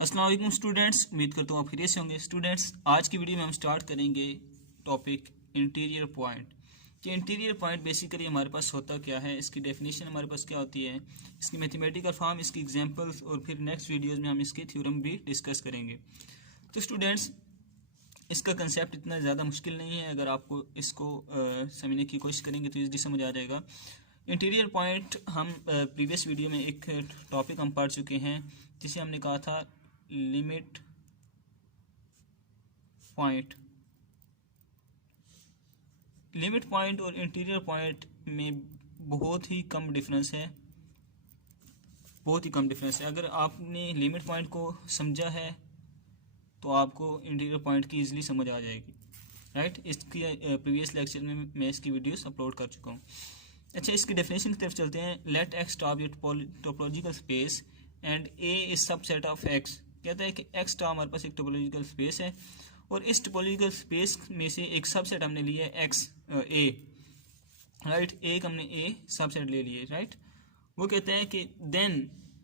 अस्सलाम वालेकुम स्टूडेंट्स, उम्मीद करता हूँ आप खैरियत से होंगे। स्टूडेंट्स, आज की वीडियो में हम स्टार्ट करेंगे टॉपिक इंटीरियर पॉइंट। कि इंटीरियर पॉइंट बेसिकली हमारे पास होता क्या है, इसकी डेफिनेशन हमारे पास क्या होती है, इसकी मैथमेटिकल फॉर्म, इसकी एग्जांपल्स और फिर नेक्स्ट वीडियोस में हम इसके थ्योरम भी डिस्कस करेंगे। तो स्टूडेंट्स, इसका कंसेप्ट इतना ज़्यादा मुश्किल नहीं है। अगर आपको इसको समझने की कोशिश करेंगे तो ईजी समझ आ जाएगा। इंटीरियर पॉइंट हम प्रीवियस वीडियो में एक टॉपिक हम पढ़ चुके हैं जिसे हमने कहा था लिमिट पॉइंट। लिमिट पॉइंट और इंटीरियर पॉइंट में बहुत ही कम डिफरेंस है, बहुत ही कम डिफरेंस है। अगर आपने लिमिट पॉइंट को समझा है तो आपको इंटीरियर पॉइंट की इजीली समझ आ जाएगी, राइट। इसकी प्रीवियस लेक्चर में मैं इसकी वीडियोस अपलोड कर चुका हूँ। अच्छा, इसकी डेफिनेशन की तरफ चलते हैं। Let X top a topological space and A is subset of X. कहता है कि एक्स टॉप हमारे पास एक टोपोलॉजिकल स्पेस है और इस टोपोलॉजिकल स्पेस में से एक सबसेट हमने लिया है एक्स ए, राइट। एक हमने ए सबसेट ले लिए, राइट। वो कहते हैं कि then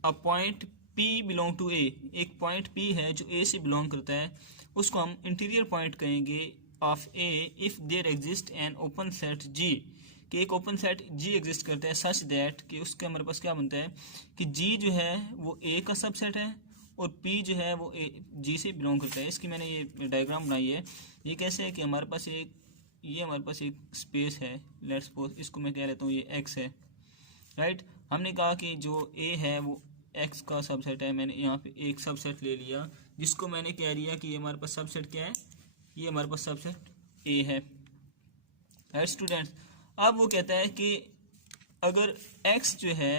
a point P belong to A, एक पॉइंट P है जो A से बिलोंग करता है, उसको हम इंटीरियर पॉइंट कहेंगे of A if there exist an open set G, कि एक ओपन सेट G एग्जिस्ट करता है सच दैट कि उसके हमारे पास क्या बनता है कि G जो है वो A का सबसेट है और P जो है वो G से बिलोंग करता है। इसकी मैंने ये डायग्राम बनाई है। ये कैसे है कि हमारे पास हमारे पास एक स्पेस है, लेट्स सपोज इसको मैं कह लेता हूँ ये X है, राइट। हमने कहा कि जो A है वो एक्स का सबसेट है। मैंने यहाँ पे एक सबसेट ले लिया जिसको मैंने कह दिया कि ये हमारे पास सबसेट क्या है, ये हमारे पास सबसेट ए है, राइट स्टूडेंट्स। अब वो कहता है कि अगर एक्स जो है,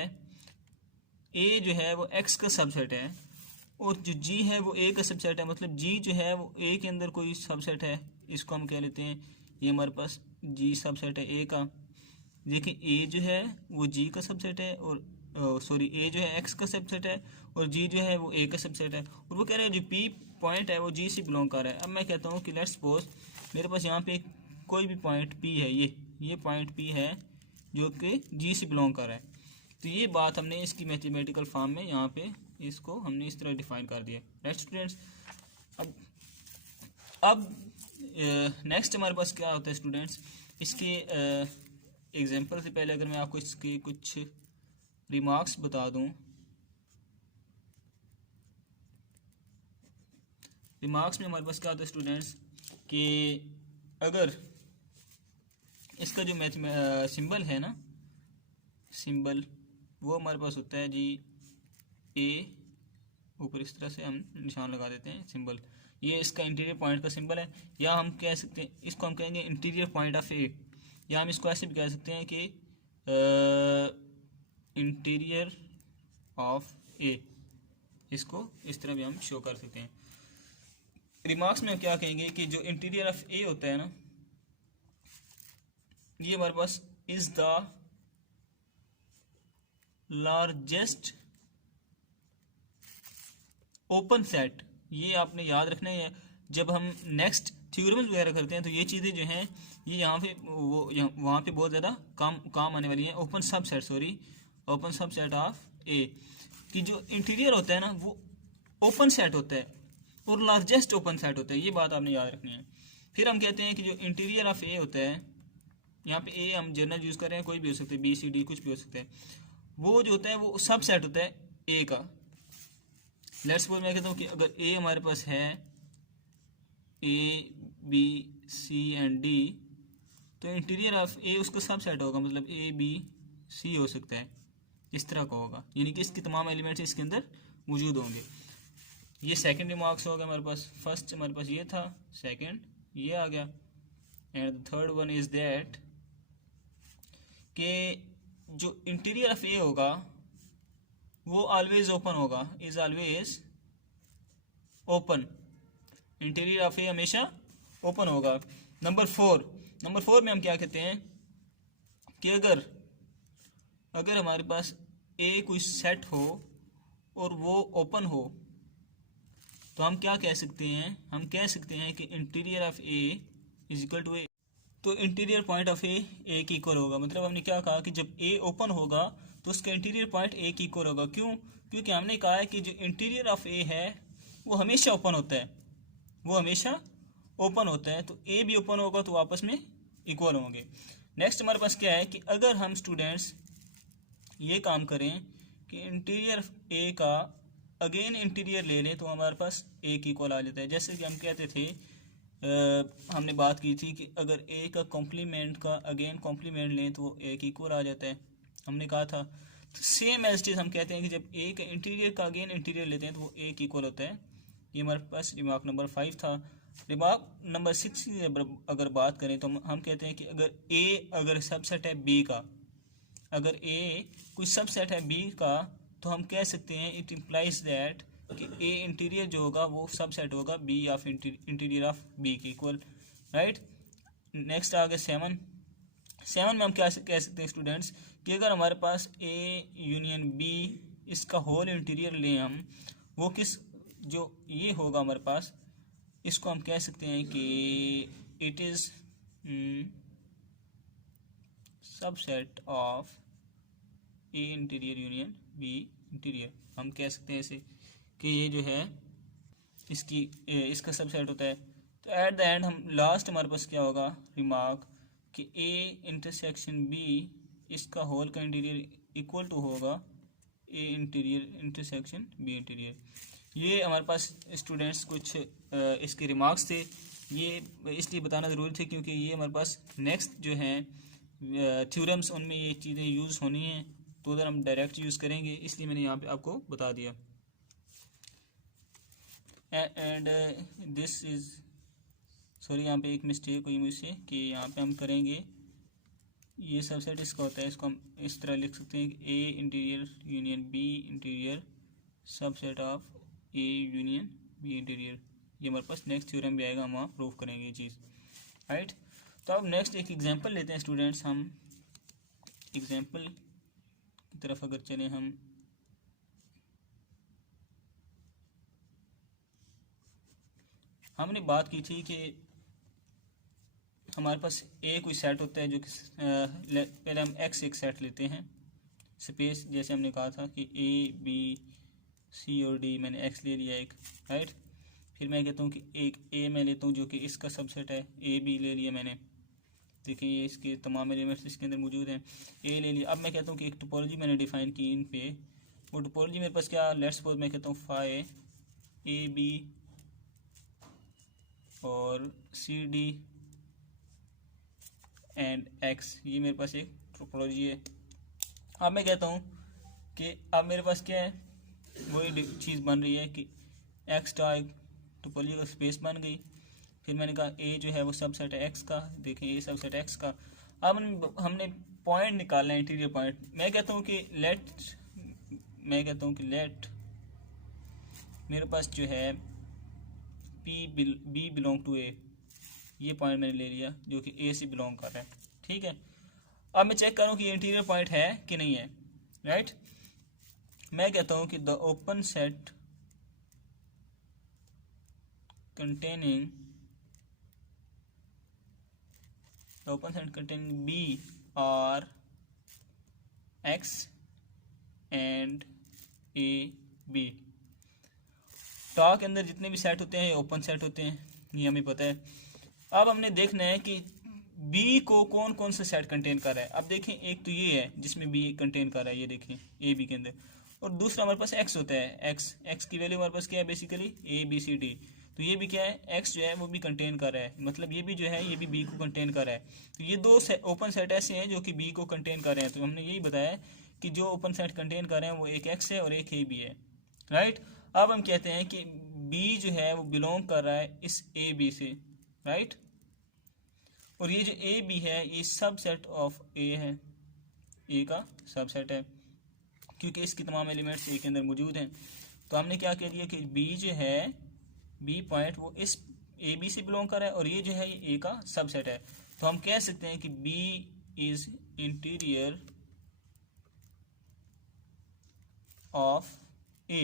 ए जो है वो एक्स का सबसेट है और जो जी है वो ए का सबसेट है, मतलब जी जो है वो ए के अंदर कोई सबसेट है, इसको हम कह लेते हैं ये हमारे पास जी सबसेट है ए का। देखिए ए जो है वो जी का सबसेट है और सॉरी ए जो है एक्स का सबसेट है और जी जो है वो ए का सबसेट है। और वो कह रहे हैं जो पी पॉइंट है वो जी से बिलोंग कर रहा है। अब मैं कहता हूँ कि लेट्स सपोज मेरे पास यहाँ पे कोई भी पॉइंट पी है, ये पॉइंट पी है जो कि जी से बिलोंग कर रहा है। तो ये बात हमने इसकी मैथमेटिकल फॉर्म में यहाँ पे इसको हमने इस तरह डिफाइन कर दिया, राइट स्टूडेंट्स। अब नेक्स्ट हमारे पास क्या होता है स्टूडेंट्स, इसके एग्जाम्पल से पहले अगर मैं आपको इसकी कुछ रिमार्क्स बता दूं। रिमार्क्स में हमारे पास क्या होता है स्टूडेंट्स कि अगर इसका जो सिंबल है ना, सिंबल वो हमारे पास होता है जी ए, ऊपर इस तरह से हम निशान लगा देते हैं सिंबल, ये इसका इंटीरियर पॉइंट का सिंबल है। या हम कह सकते हैं इसको हम कहेंगे इंटीरियर पॉइंट ऑफ ए, या हम इसको ऐसे भी कह सकते हैं कि इंटीरियर ऑफ ए, इसको इस तरह भी हम शो कर सकते हैं। रिमार्क्स में क्या कहेंगे कि जो इंटीरियर ऑफ ए होता है ना, ये हमारे पास is the largest open set. ये आपने याद रखना है, जब हम नेक्स्ट थ्योरम्स वगैरह करते हैं तो ये चीज़ें जो हैं ये यहाँ पे वहाँ पे बहुत ज़्यादा काम आने वाली हैं। ओपन सबसेट ऑफ ए कि जो इंटीरियर होता है ना वो ओपन सेट होता है और लार्जेस्ट ओपन सेट होता है, ये बात आपने याद रखनी है। फिर हम कहते हैं कि जो इंटीरियर ऑफ ए होता है, यहाँ पे ए हम जनरल यूज़ कर रहे हैं, कोई भी हो सकता है, बी सी डी कुछ भी हो सकता है, वो जो होता है वो सब सेट होता है ए का। लेट्स सपोज मैं कहता हूँ कि अगर ए हमारे पास है A B C and D, तो इंटीरियर ऑफ ए उसका सब सेट होगा, मतलब ए बी सी हो सकता है, इस तरह का होगा, यानी कि इसके तमाम एलिमेंट्स इसके अंदर मौजूद होंगे। ये सेकंड रिमार्क्स होगा हमारे पास। फर्स्ट हमारे पास ये था, सेकंड ये आ गया, and third one is that कि जो इंटीरियर ऑफ ए होगा वो ऑलवेज ओपन होगा, is always open. Interior of A हमेशा ओपन होगा। नंबर फोर में हम क्या कहते हैं कि अगर हमारे पास ए कोई सेट हो और वो ओपन हो तो हम क्या कह सकते हैं, हम कह सकते हैं कि interior of A is equal to A. तो इंटीरियर पॉइंट ऑफ ए की इक्वल होगा, मतलब हमने क्या कहा कि जब ए ओपन होगा तो उसका इंटीरियर पॉइंट ए की इक्वल होगा। क्यों? क्योंकि हमने कहा है कि जो इंटीरियर ऑफ ए है वो हमेशा ओपन होता है, वो हमेशा ओपन होता है, तो ए भी ओपन होगा तो आपस में इक्वल होंगे। नेक्स्ट हमारे पास क्या है कि अगर हम स्टूडेंट्स ये काम करें कि इंटीरियर ए का अगेन इंटीरियर ले लें तो हमारे पास ए की इक्वल आ जाता है। जैसे कि हम कहते थे हमने बात की थी कि अगर ए का कॉम्प्लीमेंट का अगेन कॉम्प्लीमेंट लें तो ए की इक्वल आ जाता है, हमने कहा था। तो सेम एज इट हम कहते हैं कि जब ए का इंटीरियर का अगेन इंटीरियर लेते हैं तो वो ए की इक्वल होता है। ये हमारे पास रिमार्क नंबर 5 था। रिमार्क नंबर 6 की अगर बात करें तो हम कहते हैं कि अगर सबसेट है बी का, अगर ए कोई सबसेट है बी का, तो हम कह सकते हैं इट इम्प्लाइज दैट कि ए इंटीरियर जो होगा वो सबसेट होगा B of interior of B के इक्वल, राइट। नेक्स्ट आ गया 7 में हम क्या कह सकते हैं स्टूडेंट्स कि अगर हमारे पास ए यूनियन बी इसका होल इंटीरियर लें हम, वो किस जो ये होगा हमारे पास, इसको हम कह सकते हैं कि it is subset of A interior union B interior. हम कह सकते हैं इसे कि ये जो है इसका सबसेट होता है। तो एट द एंड हम लास्ट हमारे पास क्या होगा रिमार्क कि ए इंटरसेक्शन बी इसका होल का इंटीरियर इक्वल टू होगा ए इंटीरियर इंटरसेक्शन बी इंटीरियर। ये हमारे पास स्टूडेंट्स कुछ इसके रिमार्क्स थे, ये इसलिए बताना ज़रूरी थे क्योंकि ये हमारे पास नेक्स्ट जो हैं थ्योरम्स उनमें ये चीज़ें यूज़ होनी हैं, तो उधर हम डायरेक्ट यूज़ करेंगे, इसलिए मैंने यहाँ पे आपको बता दिया। एंड दिस इज़ सॉरी, यहाँ पे एक मिस्टेक हुई मुझसे कि यहाँ पे हम करेंगे ये सबसेट इसका होता है, इसको हम इस तरह लिख सकते हैं कि A interior union B interior subset of A union B interior. ये हमारे पास नेक्स्ट थ्योरम भी आएगा, हम वहाँ प्रूव करेंगे ये चीज़, राइट। तो अब नेक्स्ट एक एग्जांपल लेते हैं स्टूडेंट्स। हम एग्जांपल की तरफ अगर चलें, हमने बात की थी कि हमारे पास ए कोई सेट होता है जो कि पहले हम एक्स एक सेट लेते हैं स्पेस, जैसे हमने कहा था कि ए बी सी और डी, मैंने एक्स ले लिया एक, राइट। फिर मैं कहता हूँ कि एक ए मैं लेता हूँ जो कि इसका सबसेट है, ए बी ले लिया मैंने, देखिए ये इसके तमाम एलिमेंट्स इसके अंदर मौजूद हैं, ए ले लिया। अब मैं कहता हूँ कि एक टोपोलॉजी मैंने डिफाइन की इन पे, वो टोपोलॉजी मेरे पास क्या, लेट्स सपोज मैं कहता हूँ फाई ए बी और सी डी एंड एक्स, ये मेरे पास एक टोपोलॉजी है। अब मैं कहता हूँ कि अब मेरे पास क्या है, वही चीज़ बन रही है कि एक्स का एक टोपोलॉजी का स्पेस बन गई। फिर मैंने कहा ए जो है वो सबसेट है एक्स का, देखिए ये सबसेट एक्स का। अब हमने पॉइंट निकालना है, इंटीरियर पॉइंट। मैं कहता हूँ कि लेट मेरे पास जो है बी बिलोंग टू ए, ये पॉइंट मैंने ले लिया जो कि ए से बिलोंग कर रहा है, ठीक है। अब मैं चेक करूँ कि इंटीरियर पॉइंट है कि नहीं है, राइट। मैं कहता हूँ कि the open set containing B or X and A B। टॉ के अंदर जितने भी सेट होते हैं ये ओपन सेट होते हैं, ये हमें पता है। अब हमने देखना है कि B को कौन कौन सा सेट कंटेन कर रहा है। अब देखें एक तो ये है जिसमें B कंटेन कर रहा है, ये देखें ए बी के अंदर, और दूसरा हमारे पास X होता है। X की वैल्यू हमारे पास क्या है, बेसिकली ABCD, तो ये भी क्या है, X जो है वो भी कंटेन कर रहा है, मतलब ये भी जो है ये भी B को कंटेन कर रहा है। तो ये दो ओपन सेट ऐसे हैं जो कि B को कंटेन कर रहे हैं। तो हमने यही बताया कि जो ओपन सेट कंटेन कर रहे हैं वो एक X है और एक AB है, राइट। अब हम कहते हैं कि B जो है वो बिलोंग कर रहा है इस AB से, राइट, और ये जो AB है ये सबसेट ऑफ A है, A का सबसेट है क्योंकि इसके तमाम एलिमेंट्स A के अंदर मौजूद हैं। तो हमने क्या कह दिया कि B जो है बी पॉइंट वो इस ए बी से बिलोंग कर रहा है और ये जो है ये ए का सबसेट है। तो हम कह सकते हैं कि बी इज इंटीरियर ऑफ ए,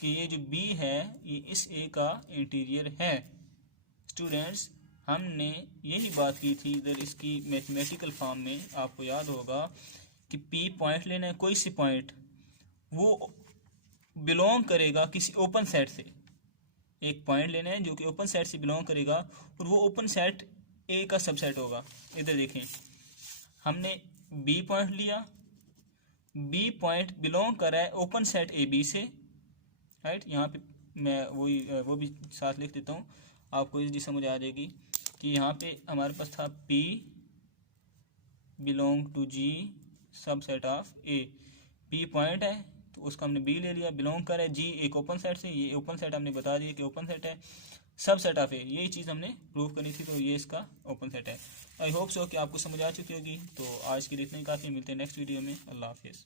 कि ये जो बी है ये इस ए का इंटीरियर है। स्टूडेंट्स हमने यही बात की थी इधर इसकी मैथमेटिकल फॉर्म में, आपको याद होगा कि पी पॉइंट लेना है, कोई सी पॉइंट, वो बिलोंग करेगा किसी ओपन सेट से। एक पॉइंट लेना है जो कि ओपन सेट से बिलोंग करेगा और वो ओपन सेट ए का सबसेट होगा। इधर देखें, हमने बी पॉइंट लिया, बी पॉइंट बिलोंग कर रहा है ओपन सेट ए बी से, राइट। यहाँ पे मैं वो भी साथ लिख देता हूँ, आपको इजी समझ आ जाएगी कि यहाँ पे हमारे पास था P बिलोंग टू G सब set of A। P point है तो उसका हमने B ले लिया, बिलोंग कर है G एक ओपन सेट से, ये ओपन सेट हमने बता दिया कि ओपन सेट है, सब सेट ऑफ A, यही चीज़ हमने प्रूव करनी थी, तो ये इसका ओपन सेट है। आई होप सो कि आपको समझ आ चुकी होगी। तो आज के लिए इतना ही काफ़ी, मिलते हैं नेक्स्ट वीडियो में। अल्लाह हाफिज़।